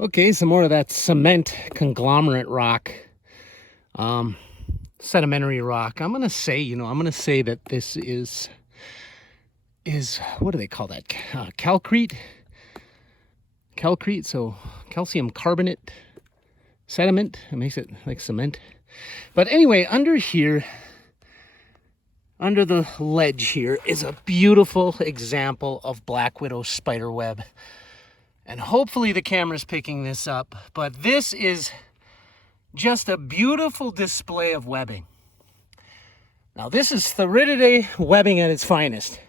Okay, some more of that cement conglomerate rock, sedimentary rock. I'm gonna say that this is what do they call that? Calcrete. Calcrete, so calcium carbonate sediment. It makes it like cement. But anyway, under here, under the ledge here, is a beautiful example of black widow spider web. And hopefully the camera's picking this up, but this is just a beautiful display of webbing. Now this is Theridiidae webbing at its finest.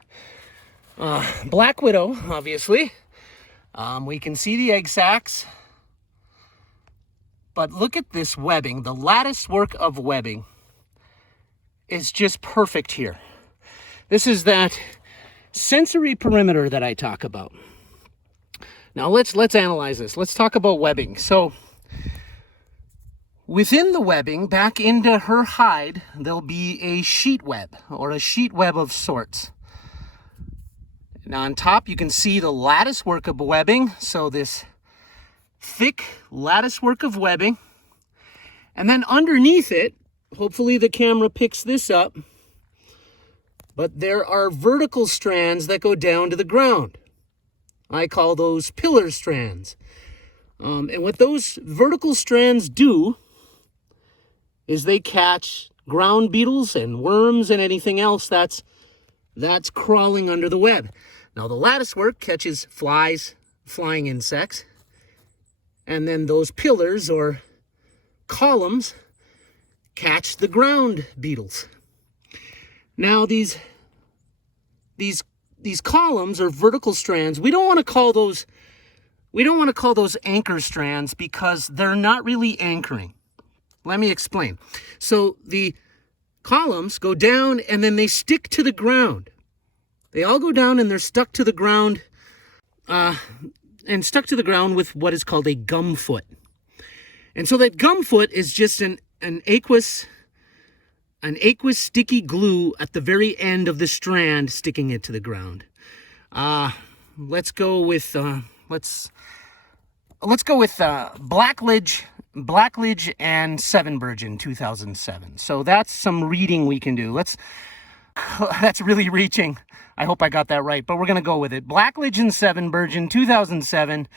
Black widow, obviously. We can see the egg sacs. But look at this webbing. The lattice work of webbing is just perfect here. This is that sensory perimeter that I talk about. Now let's analyze this. Let's talk about webbing. So within the webbing, back into her hide, there'll be a sheet web or a sheet web of sorts. Now on top, you can see the lattice work of webbing. So this thick lattice work of webbing. And then underneath it, hopefully the camera picks this up, but there are vertical strands that go down to the ground. I call those pillar strands. And what those vertical strands do is they catch ground beetles and worms and anything else that's crawling under the web. Now the lattice work catches flies, flying insects, and then those pillars or columns catch the ground beetles. Now these columns or vertical strands, we don't want to call those anchor strands because they're not really anchoring. Let me explain. So the columns go down and then they stick to the ground. They all go down and they're stuck to the ground, with what is called a gum foot. And so that gum foot is just an aqueous sticky glue at the very end of the strand, sticking it to the ground. Let's go with Blackledge and Sevenburgen 2007. So that's some reading we can do. That's really reaching. I hope I got that right, but we're gonna go with it. Blackledge and Sevenburgen 2007.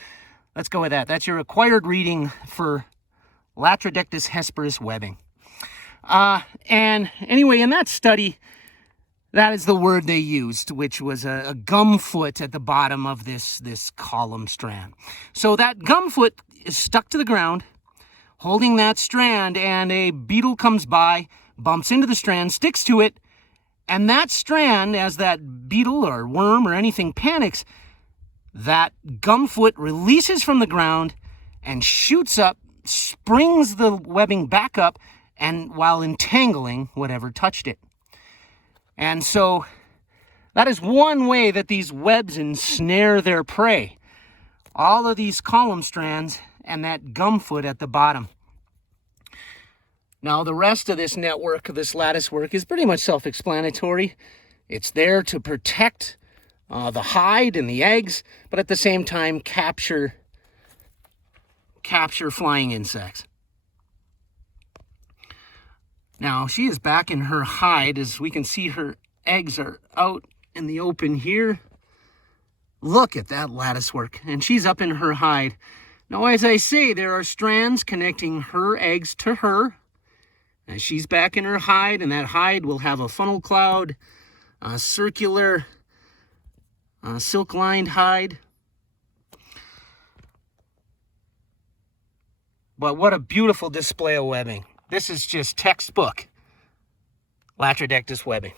Let's go with that. That's your required reading for Latrodectus hesperus webbing. And anyway, in that study, that is the word they used, which was a gum foot at the bottom of this column strand. So that gum foot is stuck to the ground, holding that strand, and a beetle comes by, bumps into the strand, sticks to it, and that strand, as that beetle or worm or anything panics, that gum foot releases from the ground and shoots up, springs the webbing back up, and while entangling whatever touched it. And so that is one way that these webs ensnare their prey. All of these column strands and that gum foot at the bottom. Now the rest of this network, this lattice work, is pretty much self-explanatory. It's there to protect the hide and the eggs, but at the same time capture flying insects. Now she is back in her hide. As we can see, her eggs are out in the open here. Look at that lattice work, and she's up in her hide. Now, as I say, there are strands connecting her eggs to her. And she's back in her hide, and that hide will have a funnel cloud, a circular, silk-lined hide. But what a beautiful display of webbing. This is just textbook Latrodectus webbing.